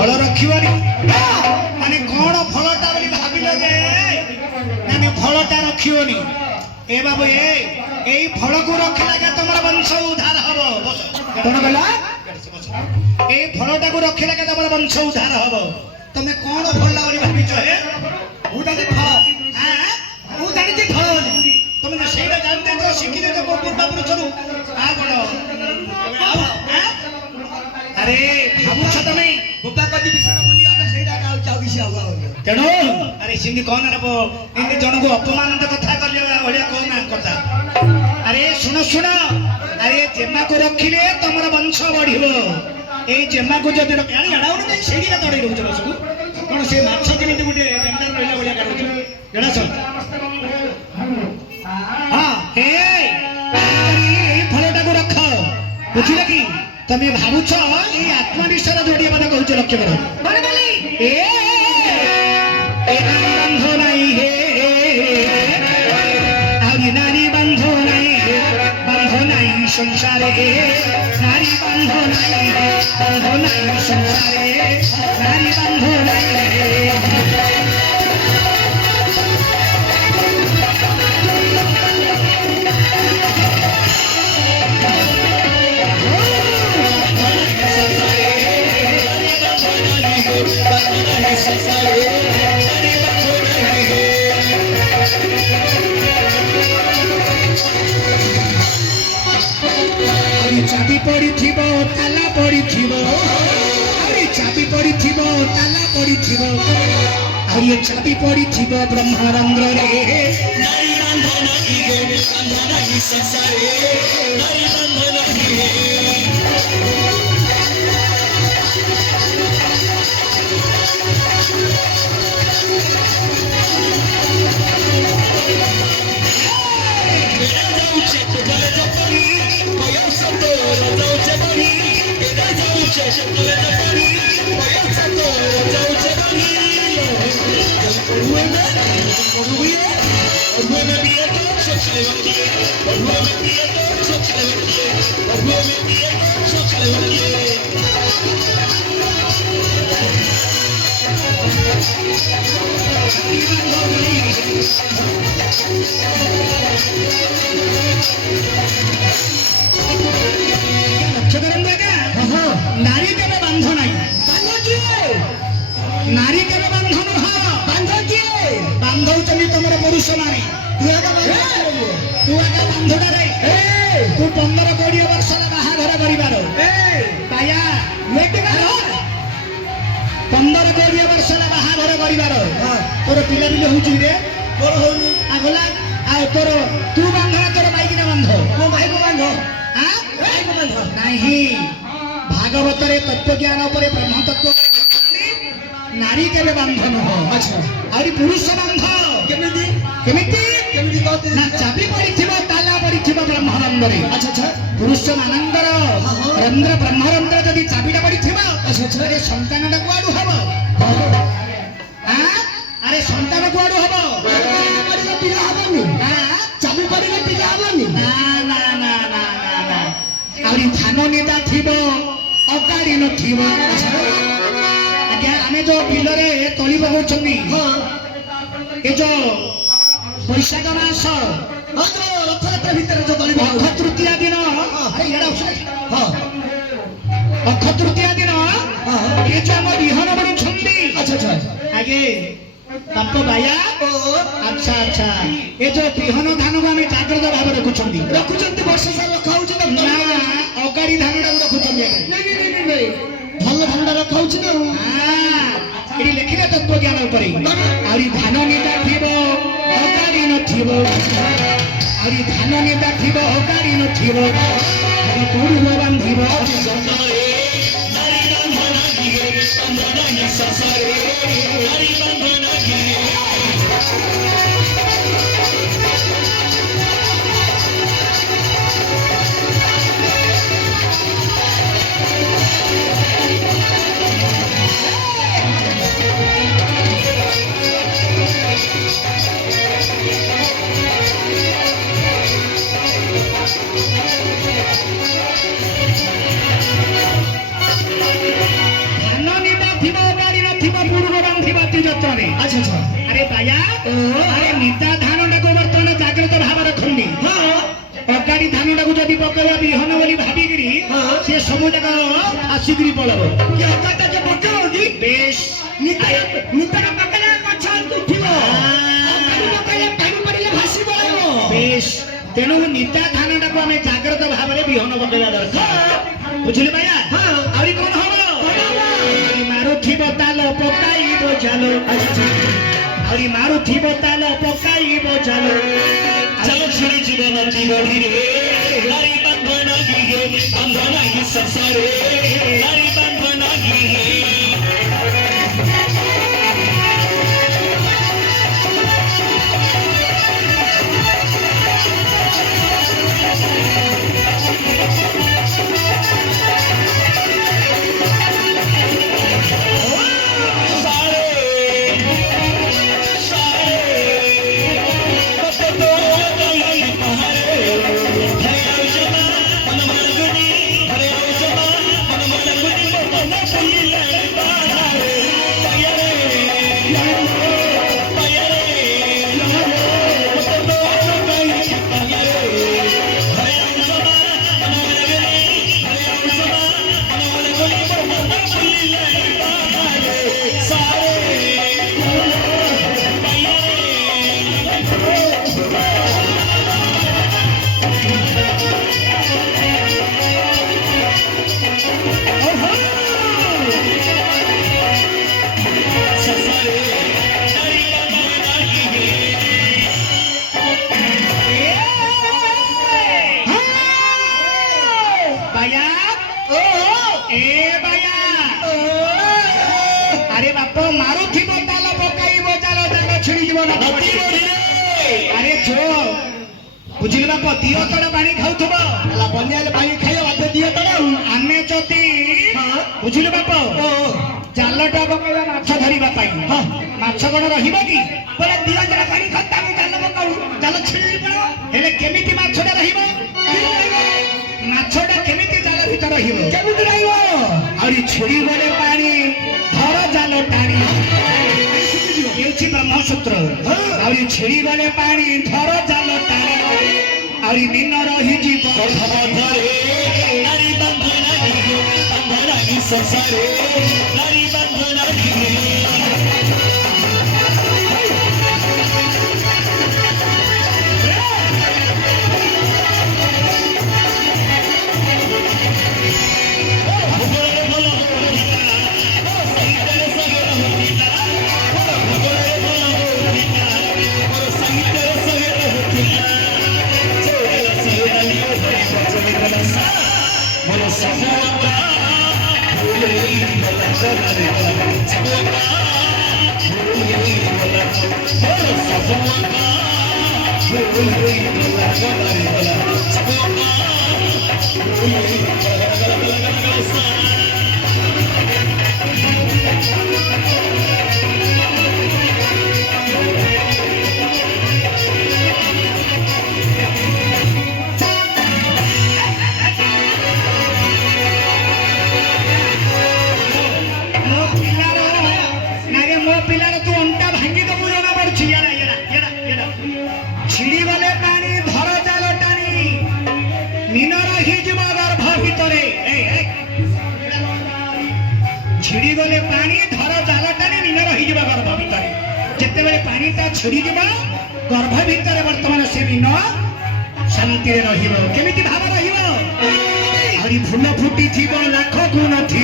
फल रखिबनी माने कौन फलटा बोली भाबिल जे माने फलटा रखिबनी ए बाबू ए फल को रखला के तमर वंश उद्धार हबो कोन गला ए फलटा को रखला के तमर वंश उद्धार हबो तमे कौन फलला बोली भाबिछ हे उदादी फल हां उदादी फल तमे जे सेरा जानते तो शिखिले तो पूर्वा पुरुषरु आ कोन अरे भाबुछ तमे बुबा कदी विषय बोलिया के सेरा गाउ चाउ विषय हुआ तेनो अरे सिंगी कोन रे इने जण को अपमान तो कथा करले ओडिया कोन कथा अरे सुनो सुनो अरे जेमा को रखिले तमर वंश बढ़िबो ए जेमा को जदि यानी एडाउ नै सेडीला तडै रहउछ बसु कोन से माछ केमिति गुटे बेंदर रहला ओडिया काढुछ जणा छ हां हे ए फलटा को रख बुझिले की तमे भाबुछ ए आत्मनिष्ठर जोडिया माने कहउछ लक्ष्य करो माने बोली ए बंध नहीं है आगे नारी बंध नहीं संसारे नारी बंध नहीं संसारे नारी बंध नहीं चाबी पड़ी थिबो ताला पड़ी थिबो अरे चाबी पड़ी थिबो ताला पड़ी थिबो और ये चाबी पड़ी थिबो ब्रह्मानंद रे नारी बंधन की गे बंधन ही संसारे नारी बंधन की नारी के बंध नहीं नारी के बंधन बांध किए बांधौ चली तुमर पुरुष नारी तू एका बांधटा रे तू 15-20 वर्ष बाहाघर करिबार पाया 15-20 वर्ष बाहाघर करिबार तोर पिला बिले होउची रे तोर होउनी आगला आ तोर तू बांधना तोर माइक ना बांध मो भाई को बांध हां भाई को बांध नहीं भागवत रे तत्व ज्ञान पर ब्रह्म तत्व नारी के बंधन हो अच्छा अरे पुरुष बंध केमिति केमिति केमिति कहते ना चाबी पड़ी थिबो ताला पड़ी थिबो ब्रह्मानंद रे अच्छा अच्छा पुरुष आनंदर रंद्र ब्रह्मानंद जदी चाबीटा पड़ी थिबो अच्छा अच्छा अरे संतानटा कुआडू हबो हां अरे संतान कुआडू हबो पड़िले पिला हबनी हां चाबी पड़िले पिला हबनी ना ना ना ना ना अरे धानो नेता थिबो अकारी न थिबो अच्छा आमे जो बिलरे तली पकाउछनी ए जो बैशाख मास रथयात्रा भितर जो तली अक्षय तृतीया दिन अरे यार हां अक्षय तृतीया दिन ए जो हम बिहन बनुछंदी अच्छा अच्छा आगे बाप बाया अच्छा अच्छा ए जो बिहन धान को आमे जाग्रत भाव रखुछंदी वर्ष सारा रखाउछ त ना अकारी धानटा रखुछंदी नहीं नहीं नहीं भल धानटा रखाउछ ना एडी लेखिले तत्व ज्ञान ऊपर आरी धान नेता थिबो अकारी न थिबो आरी धान नेता थिबो अकारी न थिबो आरी पूर्व बांधिबो संसारे नारी बंधन गिरे बंधन संसारे नारी बंधन गिरे ଥିବ ପୂର୍ବ ବାନ୍ଧିବା ତ୍ରିଯତ୍ନରେ। ଆଚ୍ଛା ଆଚ୍ଛା। ଆରେ ବାୟା ଆରେ ନିତା ଧାନଟାକୁ ବର୍ତ୍ତମାନ ଜାଗ୍ରତ ଭାବରେ ରଖନ୍ତି। ଅଗାଡି ଧାନଟାକୁ ଯଦି ପକେଇବା ବିହନ ବୋଲି ଭାବିକିରି ସେ ସବୁ ଯାକ ଆସିକିରି ପଳବ। କି ଅଗାଟା ଯେ ପକେଇବ ବେଶ ନିତାର ପକେଇଲେ ଗଛ ଉଠିବ। ଅଗାଡି ପକେଇଲେ ପାଣି ପଡ଼ିଲେ ଭାସି ପଳେଇବ। ବେଶ ତେଣୁ ନିତା ଧାନଟାକୁ ଆମେ ଜାଗ୍ରତ ଭାବରେ ବିହନ ପକେଇବା ଦରକାର। ବୁଝିଲେ ବାୟା? ଆହୁରି କଣ ହବ? ମାରୁଥିବ ତାଲ ପକାଇବ ଜାଲ। ଆହୁରି ମାରୁଥିବ ତାଲ ପକାଇବ ଜାଲ। चलो छुरी जीवन जीवनी रे नारी बंधना गिहे बंधना ही संसारे नारी बंधना गिहे আরে বাপ মারুথিব তাল পকাইব জাল জাল ছিড়ি জীব না। আরে জো বুঝিল বাপ দিও তড় পানি খাউথব ବନ୍ୟା ହେଲେ ପାଣି ଖାଇବ ବାଧ୍ୟ ଦିଅ ତଳେ ଆଉ। ଆମେ ଯଦି ବୁଝିଲ ବାପ ଜାଲଟା ପକେଇବା ମାଛ ଧରିବା ପାଇଁ ମାଛ କଣ ରହିବ କି? ବୋଲେ ଦିଅ ଜଣ ପାଣି ଖତା ଆମେ ଜାଲ ପକାଉ ଜାଲ ଛିଡ଼ି ପଡ଼ିବ। ହେଲେ କେମିତି ମାଛଟା ରହିବ? ମାଛଟା କେମିତି ଜାଲ ଭିତରେ ରହିବ? କେମିତି ରହିବ? ଆହୁରି ଛିଡ଼ି ଗଲେ ପାଣି ଧର ଜାଲ ଟାଣି ହେଉଛି ବ୍ରହ୍ମସୂତ୍ର। ଆହୁରି ଛିଡ଼ି ଗଲେ ପାଣି ଧର ଜାଲ ଟାଣି ଆହୁରି ଦିନ ରହିଯିବ बंधरे नारी बंधना गिहे बंधना ही संसारे नारी बंधना गिहे छिड़ी गले पानी धर जाल टाणी मीन रही गर्भ भितर जिते पानीटा छिड़ी गर्भ भितर बर्तमान से मीन शांति केमिति भाव रही फूल फुटी थी लाख गुण थी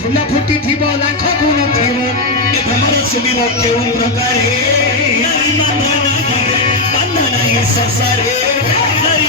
फूल फुटी थी लाख गुण थी भ्रमर सुनिब केउ प्रकारे नारी बंधना गिहे बंधना ही संसारे नारी